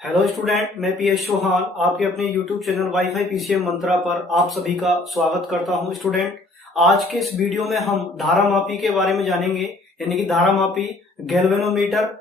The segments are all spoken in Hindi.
हेलो स्टूडेंट, मैं पीएस चौहान आपके अपने यूट्यूब चैनल वाईफाई पीसीएम मंत्रा पर आप सभी का स्वागत करता हूं। स्टूडेंट, आज के इस वीडियो में हम धारा मापी के बारे में जानेंगे। यानी कि धारा मापी गैल्वेनोमीटर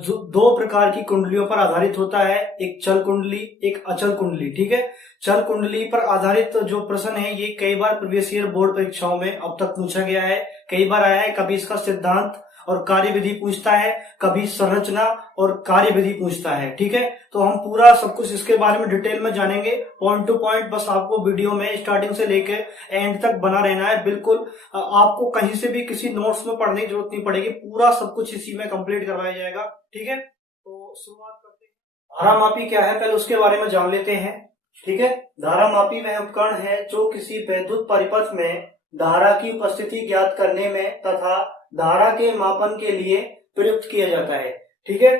जो दो प्रकार की कुंडलियों पर आधारित होता है, एक चल कुंडली, एक अचल कुंडली। ठीक है, चल कुंडली पर आधारित जो प्रश्न है ये कई बार प्रीवियस ईयर बोर्ड परीक्षाओं में अब तक पूछा गया है, कई बार आया है। कभी इसका सिद्धांत और कार्यविधि पूछता है, कभी संरचना और कार्यविधि पूछता है। ठीक है, तो हम पूरा सब कुछ इसके बारे में डिटेल में जानेंगे, पॉइंट टू पॉइंट। बस आपको वीडियो में स्टार्टिंग से लेके एंड तक बना रहना है। बिल्कुल आपको कहीं से भी किसी नोट्स में पढ़ने की जरूरत नहीं पड़ेगी, पूरा सब कुछ इसी में कंप्लीट करवाया जाएगा। ठीक है, तो शुरुआत करते हैं। धारा मापी क्या है, पहले उसके बारे में जान लेते हैं। ठीक है, धारा मापी वह उपकरण है जो किसी वैद्युत परिपथ में धारा की उपस्थिति ज्ञात करने में तथा धारा के मापन के लिए प्रयुक्त किया जाता है। ठीक है,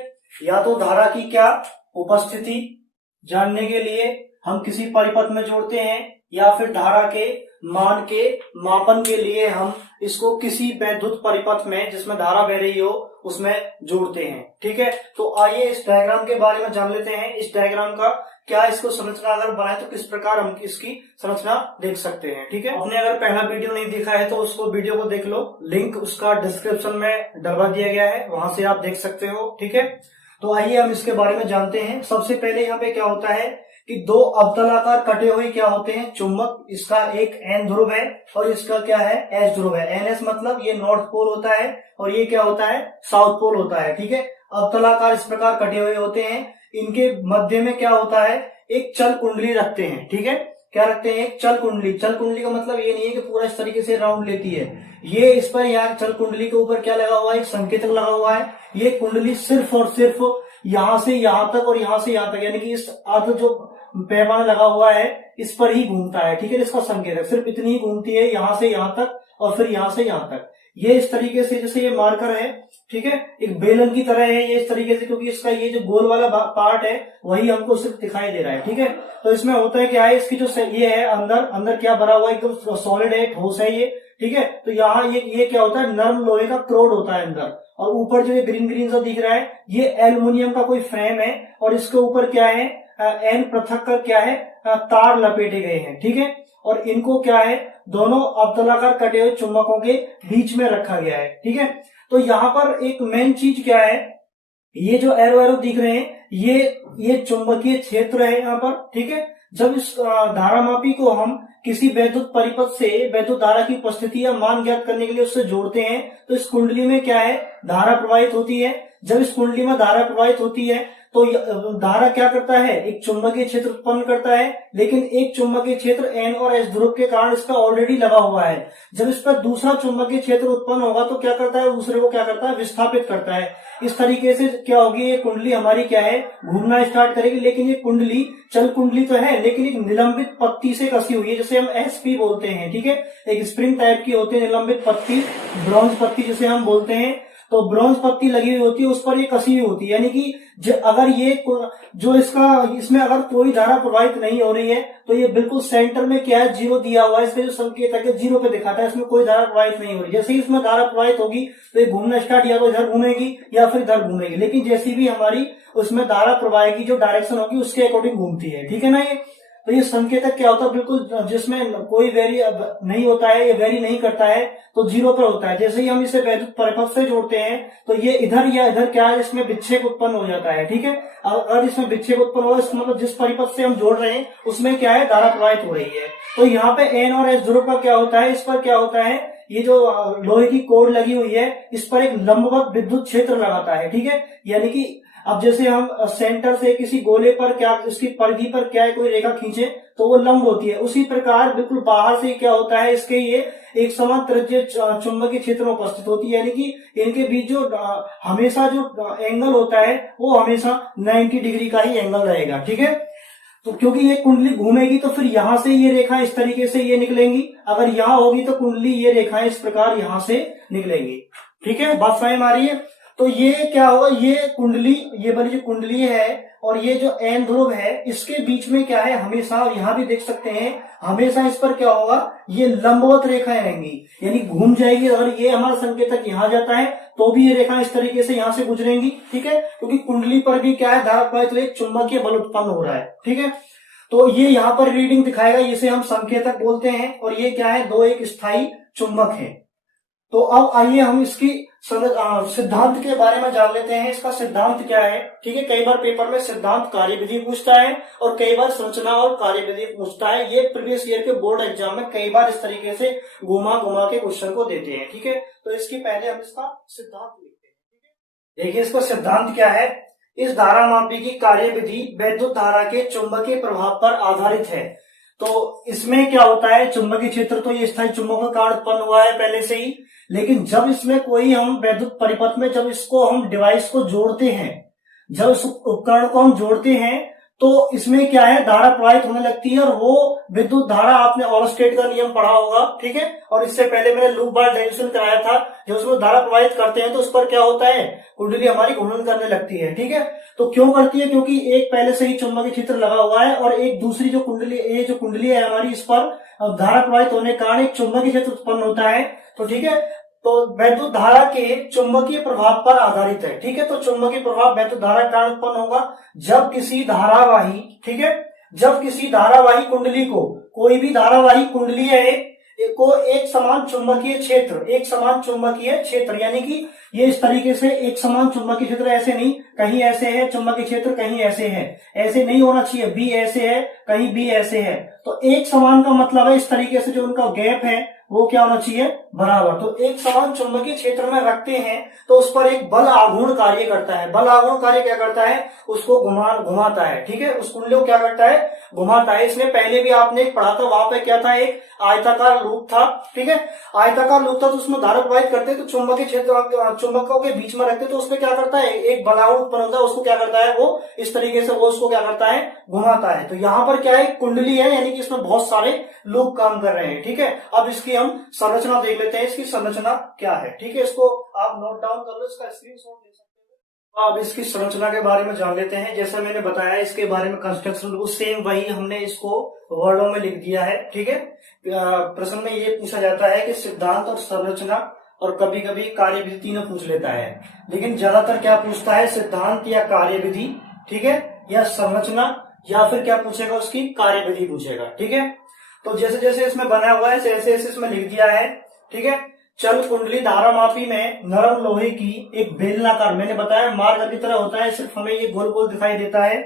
या तो धारा की क्या उपस्थिति जानने के लिए हम किसी परिपथ में जोड़ते हैं, या फिर धारा के मान के मापन के लिए हम इसको किसी वैद्युत परिपथ में जिसमें धारा बह रही हो उसमें जोड़ते हैं। ठीक है, तो आइए इस डायग्राम के बारे में जान लेते हैं। इस डायग्राम का क्या इसको संरचना अगर बनाए तो किस प्रकार हम इसकी संरचना देख सकते हैं। ठीक है, आपने अगर पहला वीडियो नहीं देखा है तो उसको वीडियो को देख लो, लिंक उसका डिस्क्रिप्शन में डलवा दिया गया है, वहां से आप देख सकते हो। ठीक है, तो आइए हम इसके बारे में जानते हैं। सबसे पहले यहाँ पे क्या होता है कि दो अवतलाकार कटे हुए क्या होते हैं, चुंबक। इसका एक एन ध्रुव है और इसका क्या है, एस ध्रुव है। एन एस मतलब ये नॉर्थ पोल होता है और ये क्या होता है, साउथ पोल होता है। ठीक है, अवतलाकार इस प्रकार कटे हुए होते हैं। इनके मध्य में क्या होता है, एक चल कुंडली रखते हैं। ठीक है, क्या रखते हैं, एक चल कुंडली। चल कुंडली का मतलब ये नहीं है कि पूरा इस तरीके से राउंड लेती है। ये इस पर यहाँ चल कुंडली के ऊपर क्या लगा हुआ है, एक संकेतक लगा हुआ है। ये कुंडली सिर्फ और सिर्फ यहां से यहां तक और यहां से यहां तक, यानी कि इस अर्ध जो पैमाना लगा हुआ है इस पर ही घूमता है। ठीक है, इसका संकेतक सिर्फ इतनी ही घूमती है, यहां से यहां तक और फिर यहां से यहां तक। ये इस तरीके से, जैसे ये मार्कर है, ठीक है, एक बेलन की तरह है ये इस तरीके से, क्योंकि इसका ये जो गोल वाला पार्ट है वही हमको सिर्फ दिखाई दे रहा है। ठीक है, तो इसमें होता है क्या है, इसकी जो ये है अंदर अंदर क्या भरा हुआ है, एकदम सॉलिड है, ठोस है ये। ठीक है, तो यहाँ ये क्या होता है, नरम लोहे का क्रोड होता है अंदर। और ऊपर जो ये ग्रीन ग्रीन सा दिख रहा है ये एल्युमिनियम का कोई फ्रेम है और इसके ऊपर क्या है, एन पृथक कर क्या है, तार लपेटे गए हैं। ठीक है, और इनको क्या है, दोनों अवतलाकार कटे हुए चुंबकों के बीच में रखा गया है। ठीक है, तो यहाँ पर एक मेन चीज क्या है, ये जो एरो एरो दिख रहे हैं ये चुंबकीय क्षेत्र है यहाँ पर। ठीक है, जब इस धारा मापी को हम किसी वैद्युत परिपथ से वैद्युत धारा की उपस्थिति या मान ज्ञात करने के लिए उससे जोड़ते हैं तो इस कुंडली में क्या है, धारा प्रवाहित होती है। जब इस कुंडली में धारा प्रवाहित होती है तो धारा क्या करता है, एक चुंबकीय क्षेत्र उत्पन्न करता है, लेकिन एक चुंबकीय क्षेत्र एन और एस ध्रुव के कारण इसका ऑलरेडी लगा हुआ है। जब इस पर दूसरा चुंबकीय क्षेत्र उत्पन्न होगा तो क्या करता है, दूसरे को क्या करता है, विस्थापित करता है। इस तरीके से क्या होगी, ये कुंडली हमारी क्या है, घूमना स्टार्ट करेगी। लेकिन ये कुंडली चल कुंडली तो है लेकिन एक निलंबित पत्ती से कसी हुई है, जिसे हम एसपी बोलते हैं। ठीक है, एक स्प्रिंग टाइप की होती है निलंबित पत्ती, ब्रॉन्ज पत्ती जिसे हम बोलते हैं। तो ब्रॉन्ज पत्ती लगी हुई होती है, उस पर ये कसी हुई होती है। यानी कि अगर ये जो इसमें अगर कोई धारा प्रवाहित नहीं हो रही है तो ये बिल्कुल सेंटर में क्या है, जीरो दिया हुआ है। इसका जो संकेत है जीरो पे दिखाता है, इसमें कोई धारा प्रवाहित नहीं हो रही। जैसे ही इसमें धारा प्रवाहित होगी तो ये घूमना स्टार्ट या तो इधर घूमेगी या फिर इधर घूमेगी, लेकिन जैसी भी हमारी उसमें धारा प्रवाह की जो डायरेक्शन होगी उसके अकॉर्डिंग घूमती है। ठीक है ना। ये तो ये संकेतक क्या होता है, बिल्कुल जिसमें कोई वेरी नहीं होता है, ये वेरी नहीं करता है तो जीरो पर होता है। जैसे ही हम इसे वैद्युत परिपथ से जोड़ते हैं तो ये इधर या इधर क्या है, इसमें विक्षेप उत्पन्न हो जाता है। ठीक है, अगर इसमें विक्षेप उत्पन्न हो, इसका मतलब जिस परिपथ से हम जोड़ रहे हैं उसमें क्या है, धारा प्रवाहित हो रही है। तो यहाँ पे एन और एस ध्रुव का क्या होता है, इस पर क्या होता है, ये जो लोहे की कोर लगी हुई है इस पर एक लंबवत विद्युत क्षेत्र लगाता है। ठीक है, यानी कि अब जैसे हम सेंटर से किसी गोले पर क्या, इसकी परिधि पर क्या है, कोई रेखा खींचे तो वो लंब होती है, उसी प्रकार बिल्कुल बाहर से क्या होता है, इसके ये एक समान त्रिज्यीय चुंबकीय क्षेत्र में उपस्थित होती है। यानी कि इनके बीच जो हमेशा जो एंगल होता है वो हमेशा 90 डिग्री का ही एंगल रहेगा। ठीक है, तो क्योंकि ये कुंडली घूमेगी तो फिर यहां से ये रेखा इस तरीके से ये निकलेंगी, अगर यहां होगी तो कुंडली ये रेखाएं इस प्रकार यहां से निकलेंगी। ठीक है, बात समझ में आ रही है। तो ये क्या होगा, ये कुंडली, ये वाली जो कुंडली है और ये जो एन ध्रुव है इसके बीच में क्या है, हमेशा, और यहाँ भी देख सकते हैं, हमेशा इस पर क्या होगा, ये लंबवत रेखाएं रहेंगी, यानी घूम जाएगी। अगर ये हमारा संकेतक यहाँ जाता है तो भी ये रेखा इस तरीके से यहाँ से गुजरेंगी, ठीक है, क्योंकि कुंडली पर भी क्या है, धारा प्रवाहित, तो एक चुंबकीय बल उत्पन्न हो रहा है, ठीक है। तो ये यहाँ पर रीडिंग दिखाएगा, इसे हम संकेतक बोलते हैं, और ये क्या है, दो एक स्थायी चुंबक है। तो अब आइए हम इसकी सिद्धांत के बारे में जान लेते हैं, इसका सिद्धांत क्या है, ठीक है। कई बार पेपर में सिद्धांत कार्यविधि पूछता है और कई बार संरचना और कार्यविधि पूछता है। ये प्रीवियस ईयर के बोर्ड एग्जाम में कई बार इस तरीके से घुमा घुमा के क्वेश्चन को देते हैं, ठीक है। तो इसकी पहले हम इसका सिद्धांत लिखते हैं, ठीक है। देखिए इसका सिद्धांत क्या है, इस धारामापी की कार्यविधि वैद्युत धारा के चुंबकीय प्रभाव पर आधारित है। तो इसमें क्या होता है, चुंबकीय क्षेत्र तो ये स्थायी चुंबकों का कारण उत्पन्न हुआ है पहले से ही, लेकिन जब इसमें कोई हम वैद्युत परिपथ में जब इसको हम डिवाइस को जोड़ते हैं, जब इस उपकरण को हम जोड़ते हैं तो इसमें क्या है, धारा प्रवाहित होने लगती है, और वो विद्युत धारा, आपने ऑलस्टेट का नियम पढ़ा होगा, ठीक है, और इससे पहले मैंने लूप बार डेरिवेशन कराया था। जब उसमें धारा प्रवाहित करते हैं तो उस पर क्या होता है, कुंडली हमारी घूर्णन करने लगती है, ठीक है। तो क्यों करती है, क्योंकि एक पहले से ही चुंबकीय क्षेत्र लगा हुआ है और एक दूसरी जो कुंडली, ये जो कुंडली है हमारी, इस पर धारा प्रवाहित होने के कारण एक चुंबकीय क्षेत्र उत्पन्न होता है, तो ठीक है। तो वैद्युत धारा के चुंबकीय प्रभाव पर आधारित है, ठीक है। तो चुंबकीय प्रभाव वैद्युत धारा के कारण उत्पन्न होगा जब किसी धारावाही, ठीक है, जब किसी धारावाही कुंडली को, कोई भी धारावाही कुंडली है को एक समान चुंबकीय क्षेत्र, एक समान चुंबकीय क्षेत्र, यानी कि ये इस तरीके से एक समान चुंबकीय क्षेत्र, ऐसे नहीं, कहीं ऐसे है चुंबकीय क्षेत्र, कहीं ऐसे है, ऐसे नहीं होना चाहिए, बी ऐसे है, कहीं बी ऐसे है। तो एक समान का मतलब है इस तरीके से जो उनका गैप है वो क्या होना चाहिए, बराबर। तो एक समान चुंबकीय क्षेत्र में रखते हैं तो उस पर एक बल आघूर्ण कार्य करता है। बल आघूर्ण कार्य क्या करता है, उसको घुमाता है, ठीक है, उस कुंडली को क्या करता है, घुमाता है। इसमें पहले भी आपने पढ़ा था, वहां पे क्या था, एक आयताकार लूप था, ठीक है, आयताकार लूप था, तो उसमें धारा प्रवाहित करते तो चुंबकीय क्षेत्र चुंबकों के बीच में रखते तो उसमें क्या करता है, एक बल आघूर्ण उत्पन्न होता है, उसको क्या करता है, वो इस तरीके से वो उसको क्या करता है, घुमाता है। तो यहाँ पर क्या है, कुंडली है, यानी कि इसमें बहुत सारे लूप काम कर रहे हैं, ठीक है। अब इसकी हम संरचना देख लेते हैं, इसकी संरचना क्या है, ठीक है, इसको आप नोट डाउन कर लो, इसका स्क्रीनशॉट ले सकते हो। अब इसकी संरचना के बारे में जान लेते हैं। जैसे मैंने बताया इसके बारे में कंस्ट्रक्शन सेम वही हमने इसको वर्डों में लिख दिया है, ठीक है। प्रश्न में ये पूछा जाता है कि सिद्धांत और संरचना, और कभी कभी कार्यविधि तीनों पूछ लेता है, लेकिन ज्यादातर क्या पूछता है, सिद्धांत या कार्यविधि, ठीक है, या संरचना, या फिर क्या पूछेगा, उसकी कार्यविधि पूछेगा, ठीक है। तो जैसे जैसे इसमें बना हुआ है ऐसे ऐसे इसमें लिख दिया है, ठीक है। चल कुंडली धारामापी में नरम लोहे की एक बेलनाकार, मैंने बताया मार्ग की तरह होता है, सिर्फ हमें ये गोल गोल दिखाई देता है,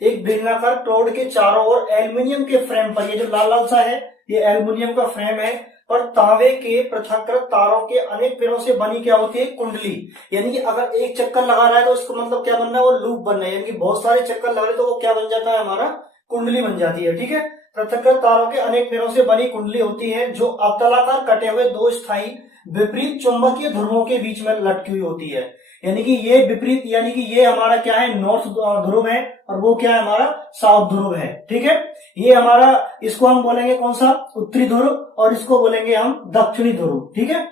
एक बेलनाकार तोड़ के चारों ओर एल्यूमिनियम के फ्रेम पर, ये जो लाल लाल सा है ये एल्यूमिनियम का फ्रेम है, पर तांबे के पृथक्कृत तारों के अनेक पेड़ों से बनी क्या होती है, कुंडली। यानी कि अगर एक चक्कर लगा रहा है तो उसका मतलब क्या बनना है, वो लूप बनना है, यानी कि बहुत सारे चक्कर लग रहे तो वो क्या बन जाता है, हमारा कुंडली बन जाती है, ठीक है। पृथक्कृत तारों के अनेक पेड़ों से बनी कुंडली होती है जो अवतलाकार कटे हुए दो स्थायी विपरीत चुंबकीय ध्रुवों के बीच में लटकी हुई होती है। यानी कि ये विपरीत, यानी कि ये हमारा क्या है, नॉर्थ ध्रुव है, और वो क्या है, हमारा साउथ ध्रुव है, ठीक है। ये हमारा, इसको हम बोलेंगे कौन सा, उत्तरी ध्रुव, और इसको बोलेंगे हम दक्षिणी ध्रुव, ठीक है।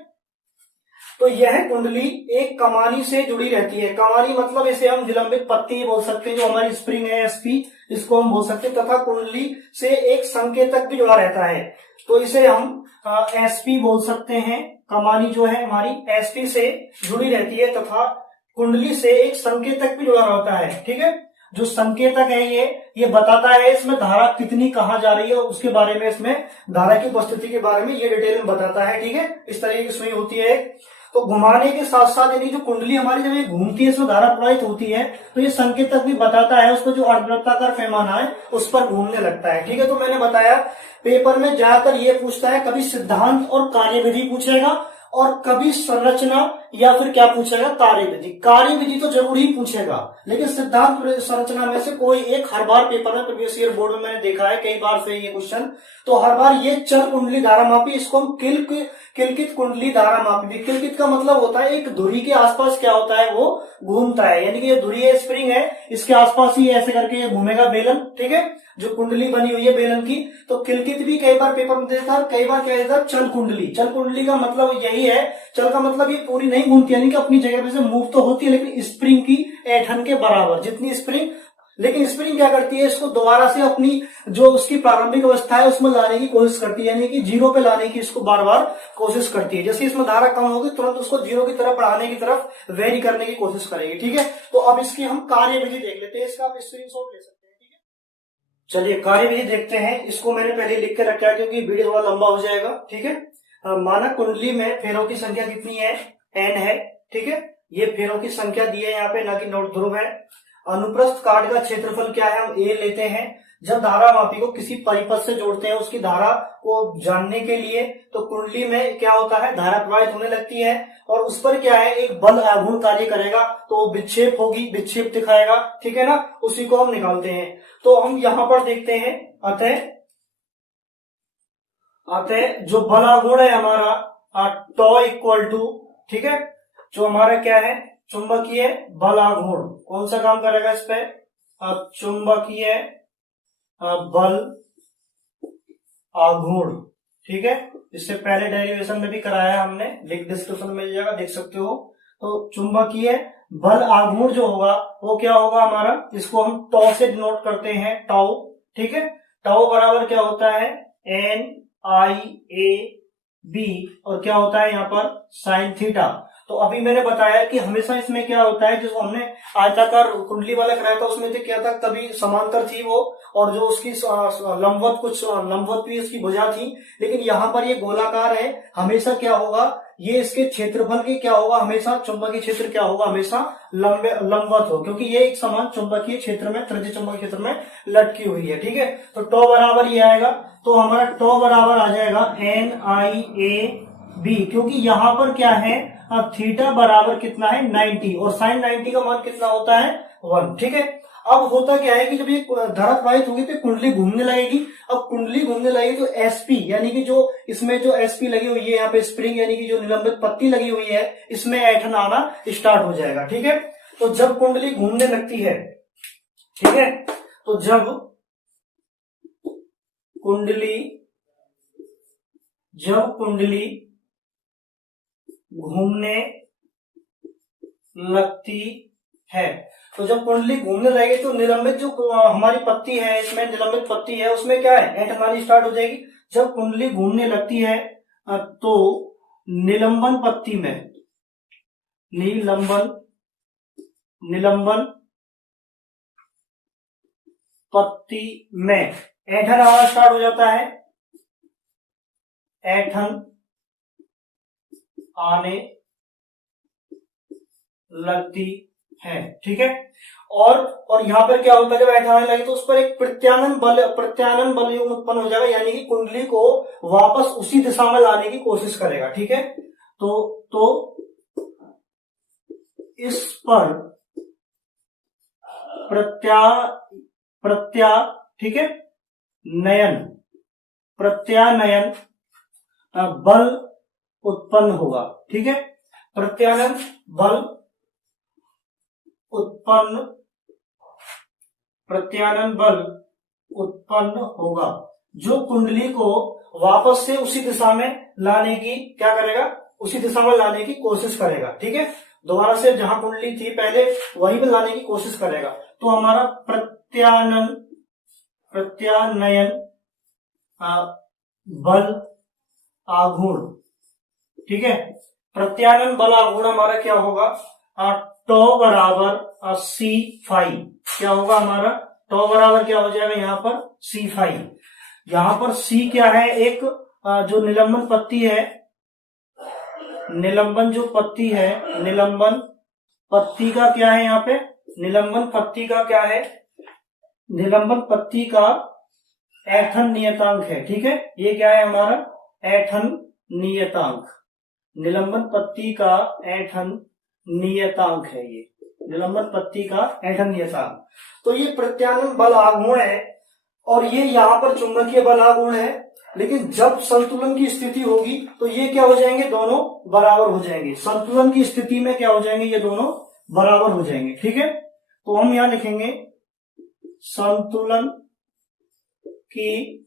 तो यह कुंडली एक कमानी से जुड़ी रहती है। कमानी मतलब इसे हम विलंबित पत्ती बोल सकते हैं, जो हमारी स्प्रिंग है एसपी, इसको हम बोल सकते हैं, तथा कुंडली से एक संकेतक भी जुड़ा रहता है, तो इसे हम एसपी बोल सकते हैं। कमानी जो है हमारी एसपी से जुड़ी रहती है तथा कुंडली से एक संकेतक भी जुड़ा रहता है, ठीक है। जो संकेतक है ये बताता है इसमें धारा कितनी कहाँ जा रही है, उसके बारे में, इसमें धारा की उपस्थिति के बारे में ये डिटेल में बताता है, ठीक है। इस तरीके की इसमें होती है। तो घुमाने के साथ साथ, यानी जो कुंडली हमारी जब ये घूमती है, इसमें धारा प्रवाहित होती है, तो ये संकेतक भी बताता है उसको, जो अर्धवृत्ताकार पैमाना है उस पर घूमने लगता है, ठीक है। तो मैंने बताया पेपर में ज्यादातर ये पूछता है, कभी सिद्धांत और कार्यविधि पूछेगा, और कभी संरचना या फिर क्या पूछेगा, कार्यविधि। कार्यविधि तो जरूर ही पूछेगा, लेकिन सिद्धांत संरचना में से कोई एक हर बार पेपर में, प्रीवियस ईयर बोर्ड में मैंने देखा है कई बार से ये क्वेश्चन, तो हर बार ये चर कुंडली धारामापी, इसको हम किलकित कुंडली धारामापी। किलकित का मतलब होता है एक धुरी के आसपास क्या होता है, वो घूमता है, यानी कि ये धुरी है, स्प्रिंग है, इसके आसपास ही ऐसे करके ये घूमेगा बेलन, ठीक है, जो कुंडली बनी हुई है बेलन की। तो किलकित भी कई बार पेपर में देता है, कई बार क्या देता है, चल कुंडली। चल कुंडली का मतलब यही है, चल का मतलब ये पूरी नहीं घूमती, यानी कि अपनी जगह पे से मूव तो होती है, लेकिन स्प्रिंग की ऐंठन के बराबर, जितनी स्प्रिंग लेकिन स्प्रिंग क्या करती है, इसको दोबारा से अपनी जो उसकी प्रारंभिक अवस्था है उसमें लाने की कोशिश करती है, यानी कि जीरो पे लाने की इसको बार बार कोशिश करती है। जैसे इसमें धारा कम होगी तुरंत उसको जीरो की तरफ बढ़ाने की तरफ वेरी करने की कोशिश करेगी। ठीक है, तो अब इसकी हम कार्यविधि देख लेते हैं, इसका आप स्क्रीनशॉट ले सकते हैं। ठीक है, चलिए कार्यविधि देखते हैं। इसको मैंने पहले लिख के रखा है क्योंकि वीडियो थोड़ा लंबा हो जाएगा। ठीक है, मानक कुंडली में फेरों की संख्या कितनी है, n है। ठीक है, ये फेरों की संख्या दी है यहाँ पे, ना कि नोट ध्रुव है। अनुप्रस्थ काट का क्षेत्रफल क्या है, हम a लेते हैं। जब धारा मापी को किसी परिपथ से जोड़ते हैं उसकी धारा को जानने के लिए, तो कुंडली में क्या होता है, धारा प्रवाहित होने लगती है और उस पर क्या है, एक बल आघूर्ण कार्य करेगा, तो विक्षेप होगी, विक्षेप दिखाएगा। ठीक है ना, उसी को हम निकालते हैं। तो हम यहां पर देखते हैं, अतः जो बल आघूर्ण है हमारा टॉ इक्वल टू, ठीक है, जो हमारा क्या है, चुंबकीय बल आघूर्ण, कौन सा काम करेगा इस पे, चुंबकीय बल आघूर्ण। ठीक है, इससे पहले डेरिवेशन में भी कराया हमने, लिंक डिस्क्रिप्शन में मिल जाएगा, देख सकते हो। तो चुंबकीय बल आघूर्ण जो होगा वो क्या होगा हमारा, इसको हम टॉ से डिनोट करते हैं, टाउ। ठीक है, टाउ बराबर क्या होता है, NIAB, और क्या होता है यहाँ पर साइन थीटा। तो अभी मैंने बताया कि हमेशा इसमें क्या होता है, जो हमने आयताकार कुंडली वाला कराया था उसमें तो क्या था, कभी समांतर थी वो, और जो उसकी लंबवत, कुछ लंबवत भी उसकी भुजा थी। लेकिन यहाँ पर ये गोलाकार है, हमेशा क्या होगा, ये इसके क्षेत्रफल की क्या होगा, हमेशा चुंबकीय क्षेत्र क्या होगा, हमेशा लंबवत हो, क्योंकि ये एक समान चुंबकीय क्षेत्र में, तृतीय चुंबकीय क्षेत्र में लटकी हुई है। ठीक है, तो टॉ बराबर ये आएगा, तो हमारा टॉ बराबर आ जाएगा NIAB, क्योंकि यहाँ पर क्या है, थीटा बराबर कितना है, 90, और साइन 90 का मान कितना होता है, 1। ठीक है, अब होता क्या है कि जब ये धारा प्रवाहित होगी तो कुंडली घूमने लगेगी। अब कुंडली घूमने लगेगी तो SP, यानी कि जो इसमें जो SP लगी हुई है यहाँ पे, स्प्रिंग यानी कि जो निलंबित पत्ती लगी हुई है, इसमें ऐठन आना स्टार्ट हो जाएगा। ठीक है, तो जब कुंडली घूमने लगती है, ठीक है, तो जब कुंडली घूमने लगती है, तो जब कुंडली घूमने लगेगी तो निलंबित जो हमारी पत्ती है, इसमें निलंबित पत्ती है, उसमें क्या है, ऐंठन आनी स्टार्ट हो जाएगी। जब कुंडली घूमने लगती है तो निलंबन पत्ती में, निलंबन पत्ती में ऐंठन आना स्टार्ट हो जाता है, ऐंठन आने लगती है। ठीक है, और यहां पर क्या होता है, जब ऐंठन आने लगे तो उस पर एक प्रत्यानन बल योग उत्पन्न हो जाएगा, यानी कि कुंडली को वापस उसी दिशा में लाने की कोशिश करेगा। ठीक है, तो इस पर ठीक है, प्रत्यानयन बल उत्पन्न होगा। ठीक है, प्रत्यानयन बल उत्पन्न होगा, जो कुंडली को वापस से उसी दिशा में लाने की क्या करेगा, उसी दिशा में लाने की कोशिश करेगा। ठीक है, दोबारा से जहां कुंडली थी पहले वहीं पे लाने की कोशिश करेगा। तो हमारा प्रत्यानयन बल आघूर्ण, ठीक है, प्रत्यानयन बल आघूर्ण हमारा क्या होगा, टॉ बराबर C5, क्या होगा हमारा, टॉ बराबर क्या हो जाएगा यहाँ पर, C5। यहाँ पर C क्या है, एक जो निलंबन पत्ती है, निलंबन जो पत्ती है, निलंबन पत्ती का क्या है, यहाँ पे निलंबन पत्ती का क्या है, निलंबन पत्ती का ऐंठन नियतांक है। ठीक है, ये क्या है हमारा, ऐंठन नियतांक, निलंबन पत्ती का ऐंठन नियतांक है, ये निलंबन पत्ती का ऐंठन नियतांक। तो ये प्रत्यानयन बल आघूर्ण है और ये यहाँ पर चुंबकीय बल आघूर्ण है। लेकिन जब संतुलन की स्थिति होगी तो ये क्या हो जाएंगे, दोनों बराबर हो जाएंगे। संतुलन की स्थिति में क्या हो जाएंगे, ये दोनों बराबर हो जाएंगे। ठीक है, तो हम यहां लिखेंगे संतुलन की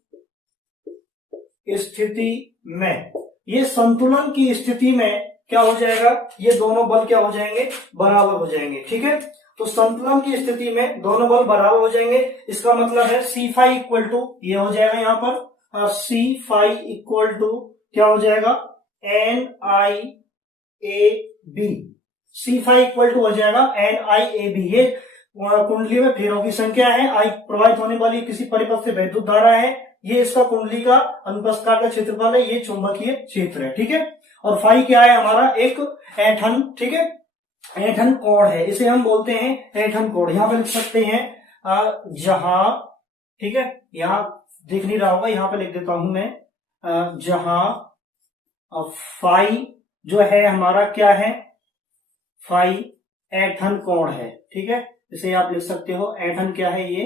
स्थिति में, ये संतुलन की स्थिति में क्या हो जाएगा, ये दोनों बल क्या हो जाएंगे, बराबर हो जाएंगे। ठीक है, तो संतुलन की स्थिति में दोनों बल बराबर हो जाएंगे। इसका मतलब है सी फाई इक्वल टू ये हो जाएगा यहाँ पर सी फाई इक्वल टू क्या हो जाएगा N I A B. C phi equal to हो जाएगा एन आई ए बी। ये कुंडली में फेरों की संख्या है, आई प्रवाहित होने वाली किसी परिपथ से वैद्युत धारा है, ये इसका कुंडली का अनुप्रस्थ का क्षेत्रफल है, ये चुंबकीय क्षेत्र है। ठीक है, और फाई क्या है हमारा एक ऐंठन, ठीक है, ऐंठन कोण है, इसे हम बोलते हैं ऐंठन कोण। यहां पे लिख सकते हैं जहां, ठीक है, यहां दिख नहीं रहा होगा, यहां पे लिख देता हूं मैं जहां फाई जो है हमारा क्या है, फाई ऐंठन कोण है। ठीक है, इसे आप लिख सकते हो ऐंठन क्या है, ये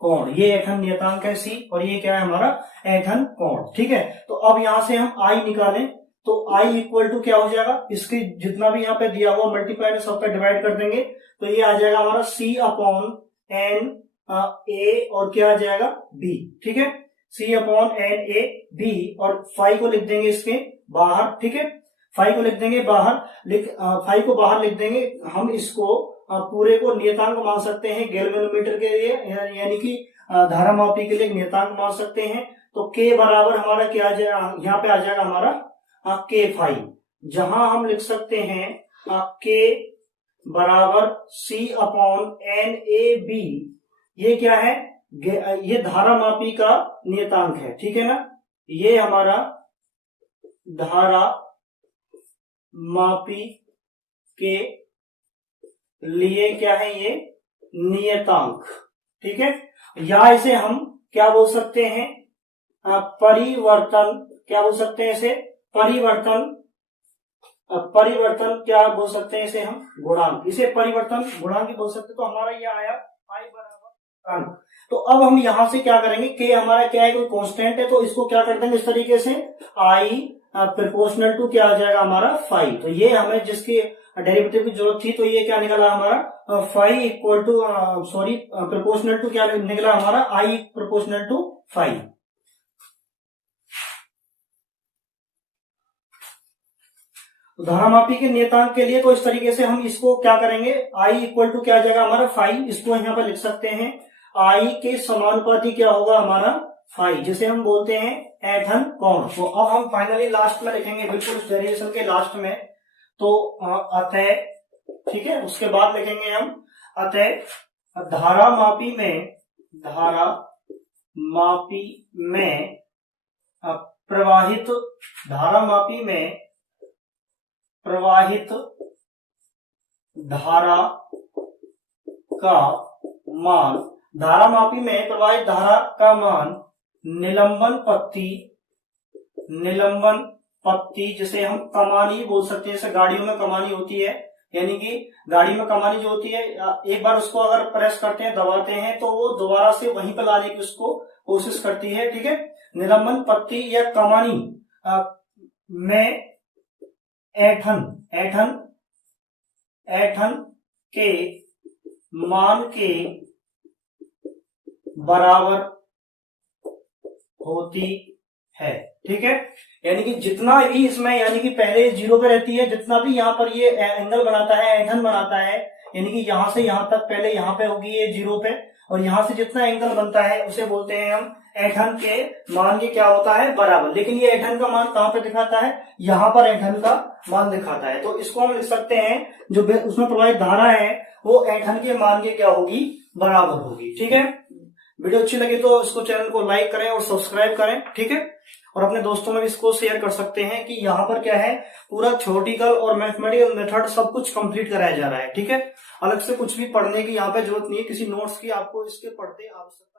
कोण, ये ऐंठन नियतांक है सी, और ये क्या है हमारा ऐंठन कोण। ठीक है, तो अब यहां से हम आई निकालें तो आई इक्वल टू क्या हो जाएगा, इसकी जितना भी यहाँ पे दिया हुआ मल्टीप्लाई में सब पे डिवाइड कर देंगे तो ये आ जाएगा हमारा सी अपॉन एन ए और क्या आ जाएगा बी। ठीक है, सी अपॉन एन ए बी, और फाई को लिख देंगे इसके बाहर। ठीक है, फाई को लिख देंगे बाहर, फाई को बाहर लिख देंगे हम। इसको पूरे को नियतांक मान सकते हैं गैल्वेनोमीटर के लिए, यानी कि धारा मापी के लिए नियतांक मान सकते हैं। तो के बराबर हमारा क्या आ जाएगा, यहाँ पे आ जाएगा हमारा के फाई, जहां हम लिख सकते हैं के बराबर सी अपॉन एन ए बी। ये क्या है, ये धारा मापी का नियतांक है। ठीक है ना, ये हमारा धारा मापी के लिए क्या है, ये नियतांक। ठीक है, या इसे हम क्या बोल सकते हैं, परिवर्तन, क्या बोल सकते हैं इसे, परिवर्तन क्या बोल सकते हैं इसे हम, गुणांक, इसे परिवर्तन गुणांक बोल सकते हैं। तो हमारा ये आया आई बराबर अंक। तो अब हम यहां से क्या करेंगे, के हमारा क्या है, कोई कांस्टेंट है, तो इसको क्या कर देंगे इस तरीके से, आई प्रोपोर्शनल टू क्या आ जाएगा हमारा फाई। तो ये हमें जिसकी डेरिवेटिव की जरूरत थी, तो ये क्या निकला हमारा phi equal to proportional to क्या निकला हमारा आई प्रोपोर्शनल टू फाई। धारामापी के नियतांक के लिए तो इस तरीके से हम इसको क्या करेंगे, आई इक्वल टू क्या आ जाएगा हमारा फाई, इसको यहाँ पर लिख सकते हैं आई के समानुपाती क्या होगा हमारा फाई, जिसे हम बोलते हैं ऐंठन कोण। तो अब हम फाइनली लास्ट में लिखेंगे, बिल्कुल इस डेरिवेशन के लास्ट में, तो अतः, ठीक है, उसके बाद लिखेंगे हम अतः धारा मापी में प्रवाहित, धारा मापी में प्रवाहित धारा का मान, धारा मापी में प्रवाहित धारा का मान निलंबन पत्ती जिसे हम कमानी बोल सकते हैं, जैसे गाड़ियों में कमानी होती है, यानी कि गाड़ी में कमानी जो होती है, एक बार उसको अगर प्रेस करते हैं, दबाते हैं, तो वो दोबारा से वहीं पर लाने की उसको कोशिश करती है। ठीक है, निलंबन पत्ती या कमानी में ऐंठन के मान के बराबर होती है। ठीक है, यानी कि जितना भी इसमें, यानी कि पहले जीरो पे रहती है, जितना भी यहाँ पर ये एंगल बनाता है, ऐंठन बनाता है, यानी कि यहां से यहां तक पहले यहाँ पे होगी ये जीरो पे, और यहां से जितना एंगल बनता है उसे बोलते हैं हम ऐंठन के मान के क्या होता है बराबर। लेकिन ये ऐंठन का मान कहां पे दिखाता है, यहाँ पर ऐंठन का मान दिखाता है। तो इसको हम लिख सकते हैं जो उसमें प्रवाहित धारा है वो ऐंठन के मान के क्या होगी, बराबर होगी। ठीक है, वीडियो अच्छी लगी तो इसको, चैनल को लाइक करें और सब्सक्राइब करें। ठीक है, और अपने दोस्तों में भी इसको शेयर कर सकते हैं कि यहाँ पर क्या है, पूरा थ्योरेटिकल और मैथमेटिकल मेथड सब कुछ कंप्लीट कराया जा रहा है। ठीक है, अलग से कुछ भी पढ़ने की यहाँ पे जरूरत नहीं है, किसी नोट्स की आपको इसके पढ़ते आवश्यकता